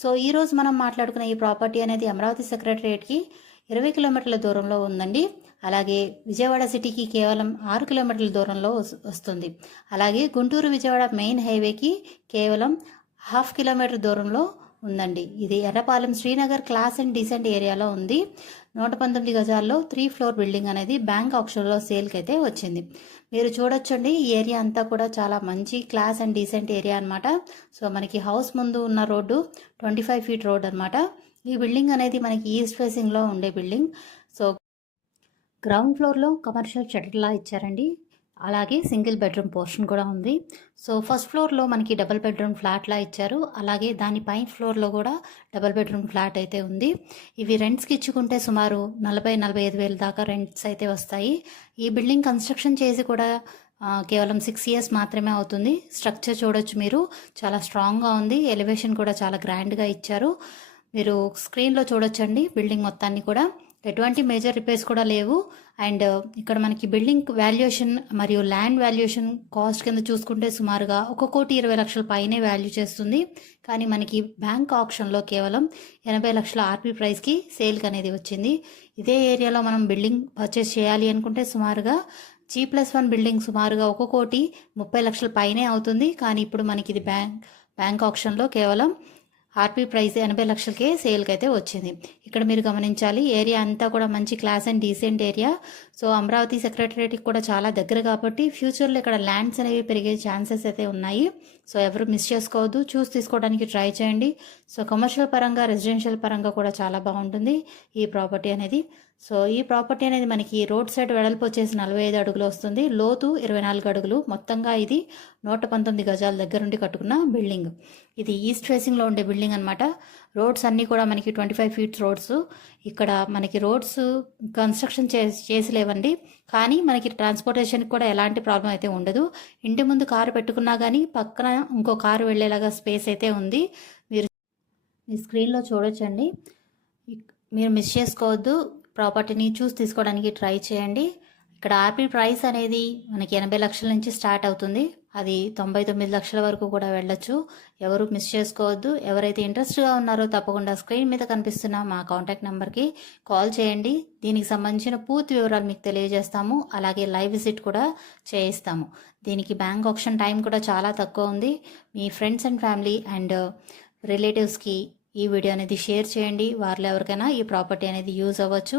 So ఈరోజు మనం మాట్లాడుకున్న ఈ ప్రాపర్టీ అనేది అమరావతి సెక్రటరియట్కి 20 కిలోమీటర్ల దూరంలో ఉందండి. అలాగే విజయవాడ సిటీకి కేవలం 6 కిలోమీటర్ల దూరంలో వస్తుంది. అలాగే గుంటూరు విజయవాడ మెయిన్ హైవేకి కేవలం 1/2 కిలోమీటర్ దూరంలో ఉందండి. ఇది Errapalem Srinagar class and decent ఏరియాలో ఉంది. 119 గజాల్లో 3 ఫ్లోర్ బిల్డింగ్ అనేది బ్యాంక్ ఆప్షన్లో సేల్కి అయితే వచ్చింది. మీరు చూడొచ్చండి, ఈ ఏరియా అంతా కూడా చాలా మంచి క్లాస్ అండ్ డీసెంట్ ఏరియా అనమాట. సో మనకి హౌస్ ముందు ఉన్న రోడ్డు 25 ఫీట్ రోడ్ అనమాట. ఈ బిల్డింగ్ అనేది మనకి ఈస్ట్ ఫేసింగ్లో ఉండే బిల్డింగ్. సో గ్రౌండ్ ఫ్లోర్లో కమర్షియల్ షట్టర్లా ఇచ్చారండి. అలాగే సింగిల్ బెడ్రూమ్ పోర్షన్ కూడా ఉంది. సో ఫస్ట్ ఫ్లోర్లో మనకి డబుల్ బెడ్రూమ్ ఫ్లాట్లా ఇచ్చారు. అలాగే దాని పై ఫ్లోర్లో కూడా డబుల్ బెడ్రూమ్ ఫ్లాట్ అయితే ఉంది. ఇవి రెంట్స్కి ఇచ్చుకుంటే సుమారు 40-45 వేలు దాకా రెంట్స్ అయితే వస్తాయి. ఈ బిల్డింగ్ కన్స్ట్రక్షన్ చేసి కూడా కేవలం 6 ఇయర్స్ మాత్రమే అవుతుంది. స్ట్రక్చర్ చూడొచ్చు మీరు, చాలా స్ట్రాంగ్గా ఉంది. ఎలివేషన్ కూడా చాలా గ్రాండ్గా ఇచ్చారు. మీరు స్క్రీన్లో చూడొచ్చండి బిల్డింగ్ మొత్తాన్ని కూడా. ఎటువంటి మేజర్ రిపేర్స్ కూడా లేవు. అండ్ ఇక్కడ మనకి బిల్డింగ్ వాల్యుయేషన్ మరియు ల్యాండ్ వాల్యుయేషన్ కాస్ట్ కింద చూసుకుంటే సుమారుగా 1,20,00,000 పైనే వాల్యూ చేస్తుంది. కానీ మనకి బ్యాంక్ ఆప్షన్లో కేవలం 80 లక్షల ఆర్పీ ప్రైస్కి సేల్కి అనేది వచ్చింది. ఇదే ఏరియాలో మనం బిల్డింగ్ పర్చేస్ చేయాలి అనుకుంటే సుమారుగా G+1 బిల్డింగ్ సుమారుగా 1,30,00,000 పైనే అవుతుంది. కానీ ఇప్పుడు మనకి ఇది బ్యాంక్ ఆప్షన్లో కేవలం ఆర్పీ ప్రైస్ 80 లక్షలకే సేల్కి అయితే వచ్చింది. ఇక్కడ మీరు గమనించాలి, ఏరియా అంతా కూడా మంచి class and decent area. So Amaravati సెక్రటరియట్కి కూడా చాలా దగ్గర కాబట్టి ఫ్యూచర్లో ఇక్కడ ల్యాండ్స్ అనేవి పెరిగే ఛాన్సెస్ అయితే ఉన్నాయి. సో ఎవరు మిస్ చేసుకోవద్దు, చూసి తీసుకోవడానికి ట్రై చేయండి. సో కమర్షియల్ పరంగా, రెసిడెన్షియల్ పరంగా కూడా చాలా బాగుంటుంది ఈ ప్రాపర్టీ అనేది. సో ఈ ప్రాపర్టీ అనేది మనకి రోడ్ సైడ్ వెడల్పు వచ్చేసి 45 అడుగులు వస్తుంది, లోతు 24 అడుగులు. మొత్తంగా ఇది 119 గజాల దగ్గర నుండి కట్టుకున్న బిల్డింగ్. ఇది ఈస్ట్ ఫేసింగ్లో ఉండే బిల్డింగ్ అనమాట. రోడ్స్ అన్నీ కూడా మనకి 25 ఫీట్ రోడ్స్. ఇక్కడ మనకి రోడ్స్ కన్స్ట్రక్షన్ చేసి లేవండి, కానీ మనకి ట్రాన్స్పోర్టేషన్కి కూడా ఎలాంటి ప్రాబ్లం అయితే ఉండదు. ఇంటి ముందు కారు పెట్టుకున్నా కానీ పక్కన ఇంకో కారు వెళ్ళేలాగా స్పేస్ అయితే ఉంది. మీరు మీ స్క్రీన్లో చూడొచ్చండి, మీరు మిస్ చేసుకోవద్దు. ప్రాపర్టీని చూసి తీసుకోవడానికి ట్రై చేయండి. ఇక్కడ ఆర్పీ ప్రైస్ అనేది మనకి 80 లక్షల నుంచి స్టార్ట్ అవుతుంది. అది 99 లక్షల వరకు కూడా వెళ్ళొచ్చు. ఎవరు మిస్ చేసుకోవద్దు. ఎవరైతే ఇంట్రెస్ట్గా ఉన్నారో తప్పకుండా స్క్రీన్ మీద కనిపిస్తున్న మా కాంటాక్ట్ నెంబర్కి కాల్ చేయండి. దీనికి సంబంధించిన పూర్తి వివరాలు మీకు తెలియజేస్తాము. అలాగే లైవ్ విజిట్ కూడా చేయిస్తాము. దీనికి బ్యాంక్ ఆప్షన్ టైం కూడా చాలా తక్కువ ఉంది. మీ ఫ్రెండ్స్ అండ్ ఫ్యామిలీ అండ్ రిలేటివ్స్కి ఈ వీడియో అనేది షేర్ చేయండి. వారిలో ఎవరికైనా ఈ ప్రాపర్టీ అనేది యూజ్ అవ్వచ్చు.